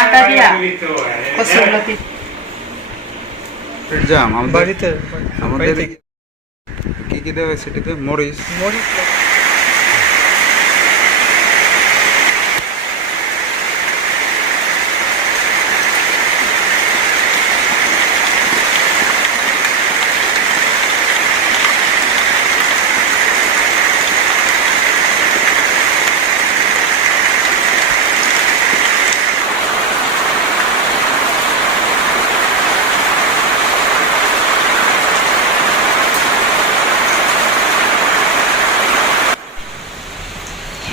আটা দিয়া কচুগুলোতে জাম আমাদের বাড়িতে আমাদের কি কি দেওয়া হয়েছে এটাতে? মরিচ মরিচ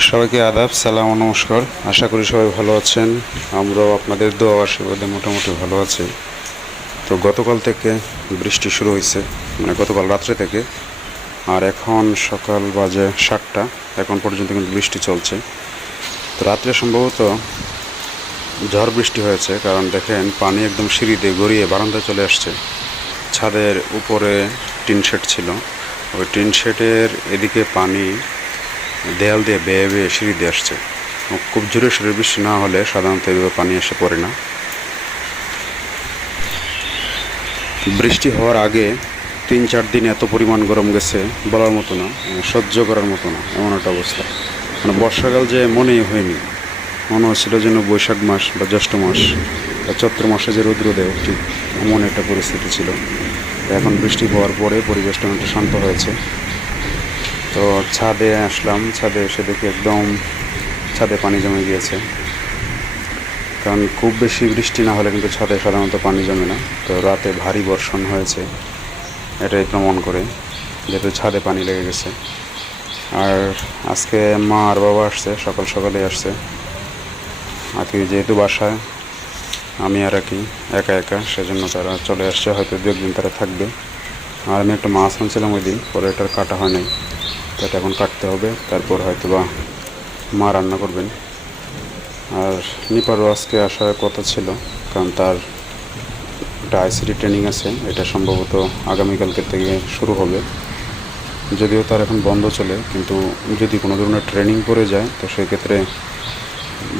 সবাইকে আদাব, সালাম ও নমস্কার। আশা করি সবাই ভালো আছেন। আমরাও আপনাদের দোয়া আশীর্বাদে মোটামুটি ভালো আছি। তো গতকাল থেকে বৃষ্টি শুরু হয়েছে, মানে গতকাল রাত্রে থেকে, আর এখন সকাল বাজে 7টা, এখন পর্যন্ত কিন্তু বৃষ্টি চলছে। তো রাত্রে সম্ভবত ঝড় বৃষ্টি হয়েছে, কারণ দেখেন পানি একদম সিঁড়ি দিয়ে গড়িয়ে বারান্দায় চলে আসছে। ছাদের উপরে টিন শেড ছিল, ওই টিন শেডের এদিকে পানি দেয়াল দিয়ে বেয়ে বেয়ে সিঁড়ি দিয়ে আসছে। খুব জোরে সোরে বৃষ্টি না হলে সাধারণত এভাবে পানি এসে পড়ে না। বৃষ্টি হওয়ার আগে 3-4 দিন এত পরিমাণ গরম গেছে বলার মতো না, সহ্য করার মতো না, এমন একটা অবস্থা। মানে বর্ষাকাল যে মনেই হয়নি, মনে হচ্ছিল যেন বৈশাখ মাস বা জ্যৈষ্ঠ মাস বা চৈত্র মাসে যে রৌদ্র দেয়, ঠিক এমন একটা পরিস্থিতি ছিল। এখন বৃষ্টি হওয়ার পরে পরিবেশটা অনেকটা শান্ত হয়েছে। তো ছাদে আসলাম, ছাদে এসে দেখি একদম ছাদে পানি জমে গিয়েছে। কারণ খুব বেশি বৃষ্টি না হলে কিন্তু ছাদে সাধারণত পানি জমে না। তো রাতে ভারী বর্ষণ হয়েছে, এটাই প্রমাণ করে, যেহেতু ছাদে পানি লেগে গেছে। আর আজকে মা আর বাবা আসছে, সকাল সকালে আসছে। আর কি যেহেতু বাসায় আমি আর কি একা একা, সেজন্য তারা চলে আসছে। হয়তো 2 একদিন তারা থাকবে। আর আমি একটা মাছ আনছিলাম ওই দিন, পরে এটার কাটা হয় নাই, তো এটা এখন কাটতে হবে। তারপর হয়তো বা মা রান্না করবেন। আর নিপারও আজকে আসার কথা ছিল, কারণ তার একটা আইসিটি ট্রেনিং আছে, এটা সম্ভবত আগামীকালকে থেকে শুরু হবে। যদিও তার এখন বন্ধ চলে, কিন্তু যদি কোনো ধরনের ট্রেনিং পড়ে যায় তো সেক্ষেত্রে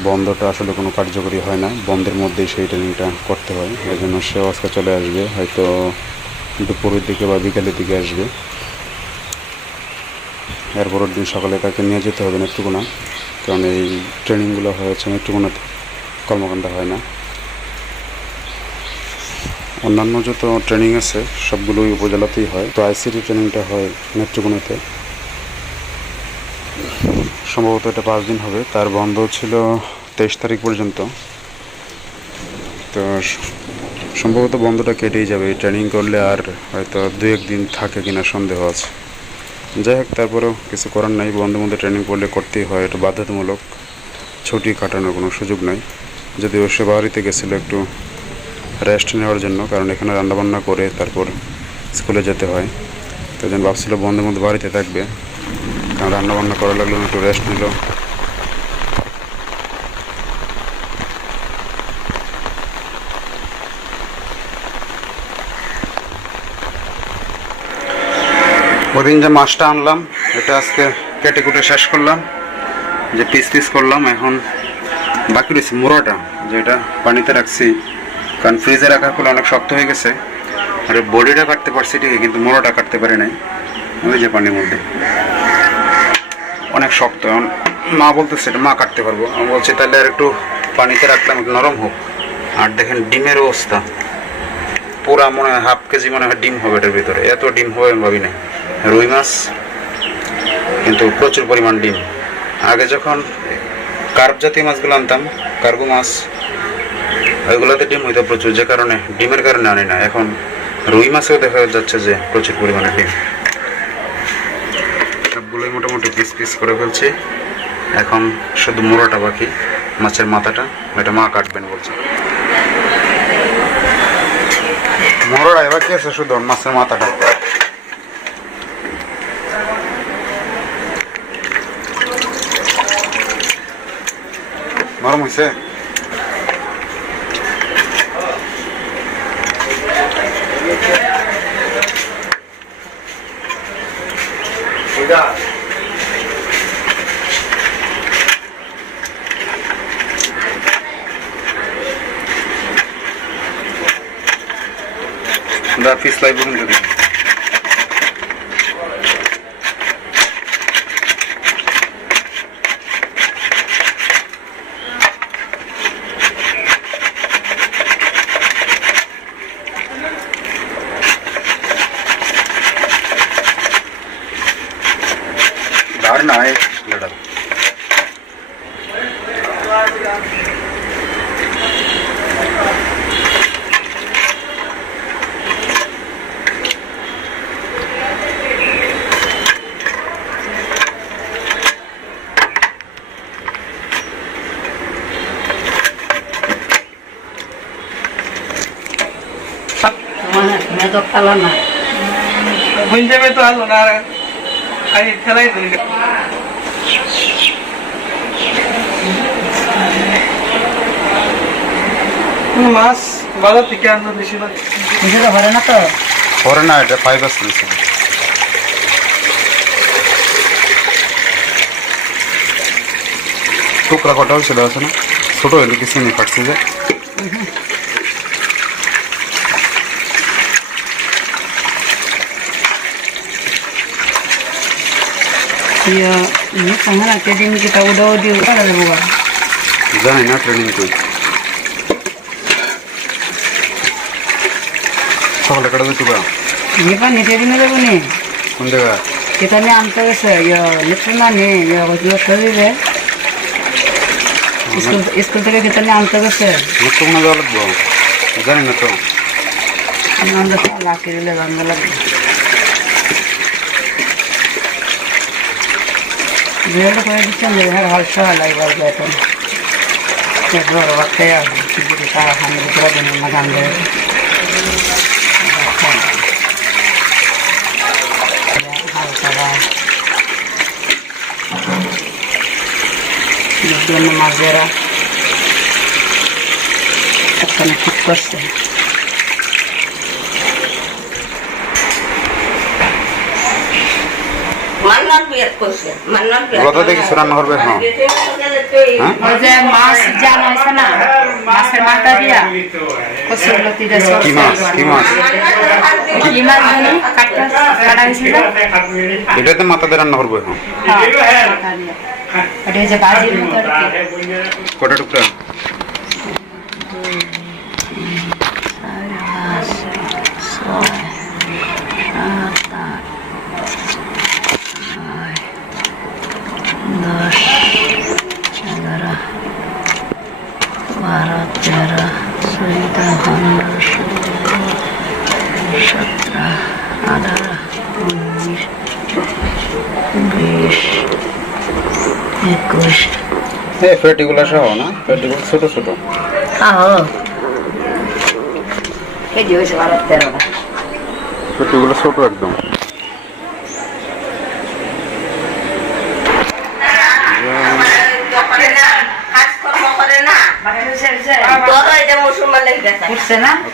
বন্ধটা আসলে কোনো কার্যকরী হয় না, বন্ধের মধ্যেই সেই ট্রেনিংটা করতে হয়। এই জন্য সেও আজকে চলে আসবে, হয়তো দুপুরের দিকে বা বিকেলের দিকে আসবে। এরপরের দিন সকালে তাকে নিয়ে যেতে হবে নেত্রকোনা, কারণ এই ট্রেনিংগুলো হয়েছে নেত্রকোনাতে, কর্মকাণ্ড হয় না। অন্যান্য যত ট্রেনিং আছে সবগুলোই উপজেলাতেই হয়, তো আইসিটি ট্রেনিংটা হয় নেত্রকোনাতে। সম্ভবত এটা 5 দিন হবে। তার বন্ধ ছিল 23 তারিখ পর্যন্ত। তো সম্ভবত বন্ধটা কেটেই যাবে এই ট্রেনিং করলে, আর হয়তো 2-1 দিন থাকে কিনা সন্দেহ আছে। যাই হোক, তারপরেও কিছু করার নাই, বন্ধের মধ্যে ট্রেনিং করলে করতেই হয়, এটা বাধ্যতামূলক, ছুটি কাটানোর কোনো সুযোগ নাই। যদিও সে বাড়িতে গেছিলো একটু রেস্ট নেওয়ার জন্য, কারণ এখানে রান্নাবান্না করে তারপর স্কুলে যেতে হয়। তো যেন ভাবছিল বন্ধের মধ্যে বাড়িতে থাকবে, কারণ রান্নাবান্না করা লাগলো, একটু রেস্ট নিল। ওদিন যে মাছটা আনলাম, এটা আজকে কেটে কুটে শেষ করলাম, যে পিস পিস করলাম। এখন বাকি রয়েছে মোড়াটা, যেটা পানিতে রাখছি, কারণ ফ্রিজে রাখার ফলে অনেক শক্ত হয়ে গেছে। আর বডিটা কাটতে পারছি ঠিকই, কিন্তু মোড়াটা কাটতে পারি নাই, ওই যে পানির মধ্যে অনেক শক্ত। এখন মা বলতেছে এটা মা কাটতে পারবো, আমি বলছি তাহলে আর একটু পানিতে রাখলাম, একটু নরম হোক। আর দেখেন ডিমের অবস্থা, পুরা মনে হয় 1/2 কেজি মনে হয় ডিম হবে এটার ভিতরে, এত ডিম হবে আমি ভাবি নাই। রুই মাছ কিন্তু প্রচুর পরিমাণ ডিম। আগে যখন কার্প জাতীয় মাছগুলো আনতাম, কার্গো মাছ, ওইগুলোতে ডিম হইতো প্রচুর, যে কারণে ডিমের কারণে আনি না। এখন রুই মাছেও দেখা যাচ্ছে যে প্রচুর পরিমাণে ডিম। সবগুলোই মোটামুটি পিস পিস করে ফেলছি, এখন শুধু মোড়াটা বাকি, মাছের মাথাটা, এটা মা কাটবেন বলছে। মোড়াটা এবার কি আছে, শুধু মাছের মাথাটা। নরম হয়েছে? দা পিস লাইভ কিন্তু দেখি दार ना है लड़ा मैं तो खाला ना मुझे में तो आलू ना आई खिलाई नहीं मास वाला टिका ना बेशी ना मुझे तो भरे ना तो और ना এটা 5 আছে টুকরা কটা হয়েছিল আছে না ছোট হলে কিছু নেই কাটছে যে ये संगना के दिन की तो उड़ो दी उड़ा ले बुआ জানি না ট্রেনিং কই সকালে কাটা দিতে পারো ये पर नीचे दिन में बने কোন জায়গা कितने अंतर से ये लिखना नहीं ये जो शरीर है स्कूल तक कितने अंतर से মুক্ত কোন যাওয়া লাগবো জানি না তো अंदर से लाके ले अंदर लग बेड को दिसन ले हर हर साल आई बार जाते ये रोड वक्त है कि सारा हम दूसरा दिन मकान दे Dia mazera akan fokus মান্নার বিয়ার করছে মান্নার বিয়ার কথা দেখি রান্না করবে হ্যাঁ ওই যে মাছ জানা আছে না মাছের মাথা দিয়া কসুর লতি দিয়ে সব কি মাছ কি মাছ জানি কাটা কাটা হয়েছিল এটাতে মাথা দিয়ে রান্না করবে হ্যাঁ মাথা দিয়া এটা যে ভাজির মতো আর কি কটা টুকরা পেটিগুলো সহ না পেটিগুলো ছোট ছোট কেজি হয়েছে 12-13 পেটিগুলো ছোট একদম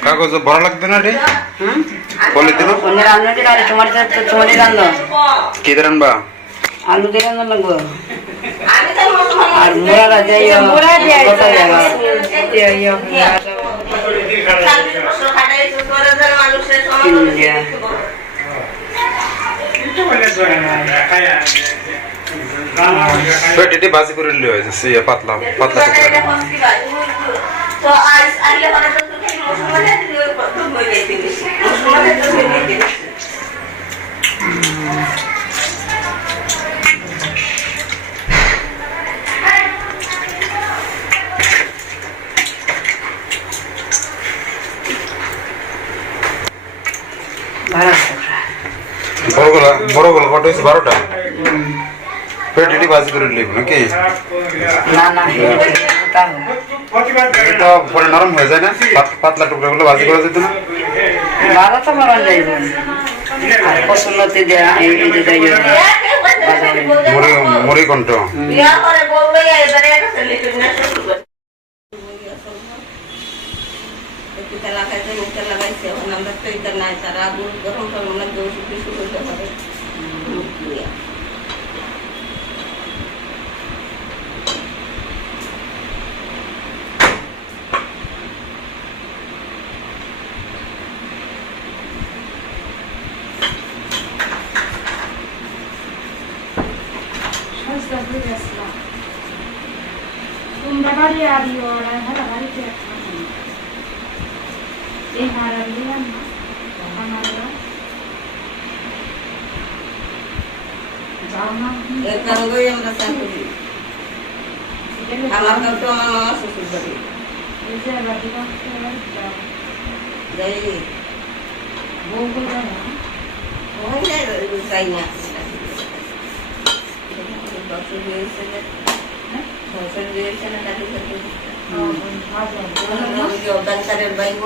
কাগজ বড় লাগবে না রে বলে দিন কি রান্না আলু দিয়ে রান্না লাগবো আর মোড়া দিয়ে মোড়া দিয়ে পেটিটি বাজি করে লিয়ে হয়েছে পাতলা পাতলা তো আজ আইলে পরে তো তুই মুসলমানে তো হয়ে যাইতিস মুসলমানে তো হয়ে যাইতিস বড় গলা কত হয়েছে 12টা পেটিটি বাজি করে লিব নাকি না না এটা পরে নরম হয়ে যায় না পাতলা টুকরাগুলো বাজি করা যেত না ভালো তো মরণ যাইব আর কসুলতি দেয়া এই যে যাইব মুড়ি কণ্ঠ বিয়া করে বললো এবারে একটা লিটল না শুরু করে এটা লাগাইতে মুখে লাগাইছে এখন আমরা তো এটা নাই তারা আগুন গরম করে না দোষ কিছু করতে হবে তোমরা বাড়ি আরিও ওরা ভালো বাড়িতে এই হারাল দিলাম না আমারও যাও না এর কারণেই আমরা চান করি আমার কাছে আমার মামা শ্বশুর বাড়ি এই যে বাড়ি যাও যাই বউ বলবে না ওই যাই না বছর দিয়েছে বছর দিয়েছে না কাটি কাটি ডাক্তারের বাইক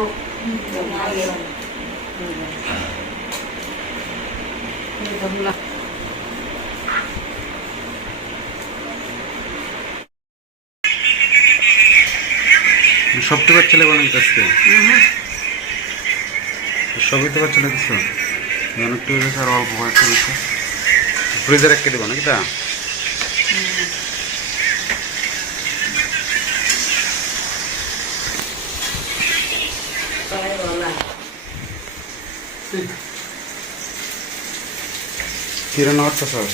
সবটি বাচ্চা লেগে অনেক আজকে সবই তো বাচ্চা লেগেছে অনেকটা হয়ে গেছে আর অল্প কয়েকটা হয়েছে ফ্রিজে রেখে দেবো নাকি তা কিরণ হচ্ছে সব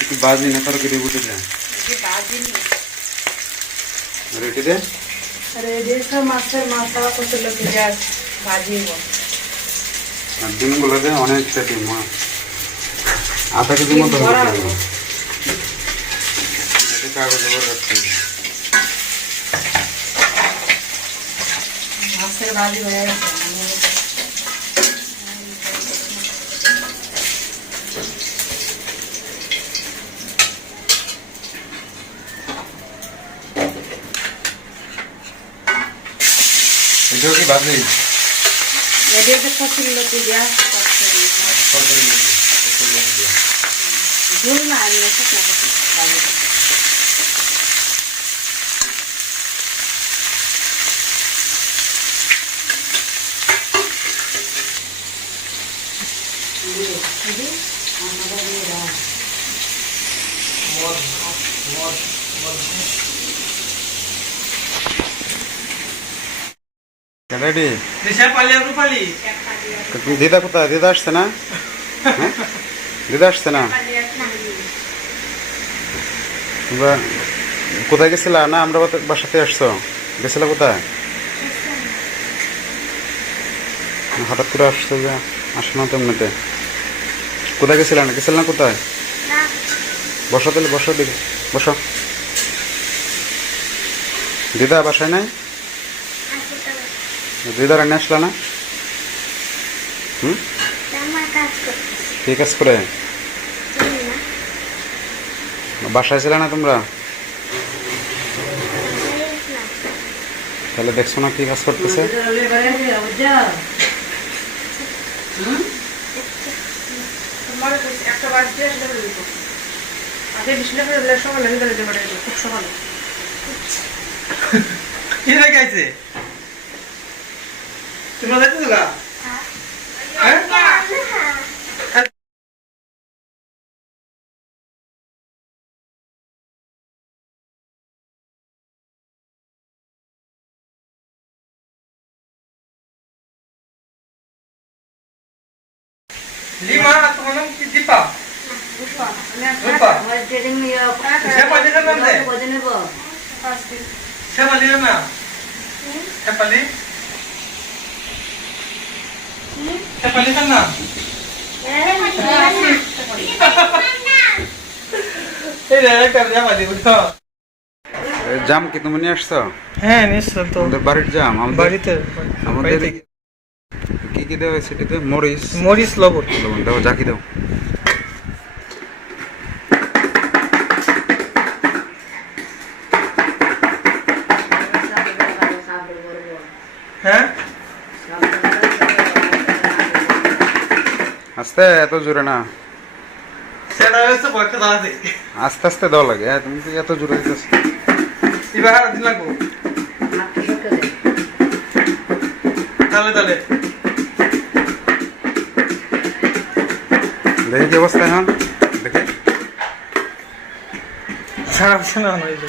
কি বাজি না তার কেটে বুঝে যায় রেটে দে আর ডিমগুলো দে অনেকটা ডিম মাছ আধা কেজির মতো এটা কাগজে ভরে রাখছি মাছের ভাজি হয়ে গেছে এটাও কি বাজি এদিকে ফসল লতি দিয়া ঝোল না আমি শুকনা ভাজি রেডি দিশা পালি আর রূপালি দিদা কোথায় দিদা আসছে না দিদা আসছে না তোমরা কোথায় গেছিলা না আমরা বাসাতে আসছো গেছিলা কোথায় হঠাৎ করে আসছো যে আসো না তো এমনিতে কোথায় গেছিলা না গেছিল না কোথায় বসো তাহলে বসো দিদি বসো দিদা বাসায় নাই দিদা রান্না আসলা না কি কাজ করে বাসায় ছিল না তোমরা তাহলে দেখছো না কি কাজ করতেছে কি রেখেছে তোমরা দেখছো গা হ্যাঁ লিমা তোমার নাম কি দীপা রূপা শেফালি এর নাম দে শেফালি এর নাম শেফালি শেফালি এর নাম এই রে একটা শেফালি বুঝছো জাম কি তুমি নিয়ে আসছো হ্যাঁ নিশ্চয় তো আমাদের বাড়ির জাম আমাদের বাড়িতে আমাদের কি কি দেওয়া হয়েছে এটাতে মরিচ মরিচ লবণ লবণ দাও জাকি দাও হ্যাঁ আস্তে এত জোরে না সেটা হচ্ছে পক্ষে দাঁড়াতে আস্তে আস্তে দেওয়া লাগে তুমি তো এত জোরে দিতেছো এবার আর দিন লাগবো তাহলে তাহলে দেখি কি অবস্থা এখন দেখে সারা বছর না হয়েছে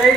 এই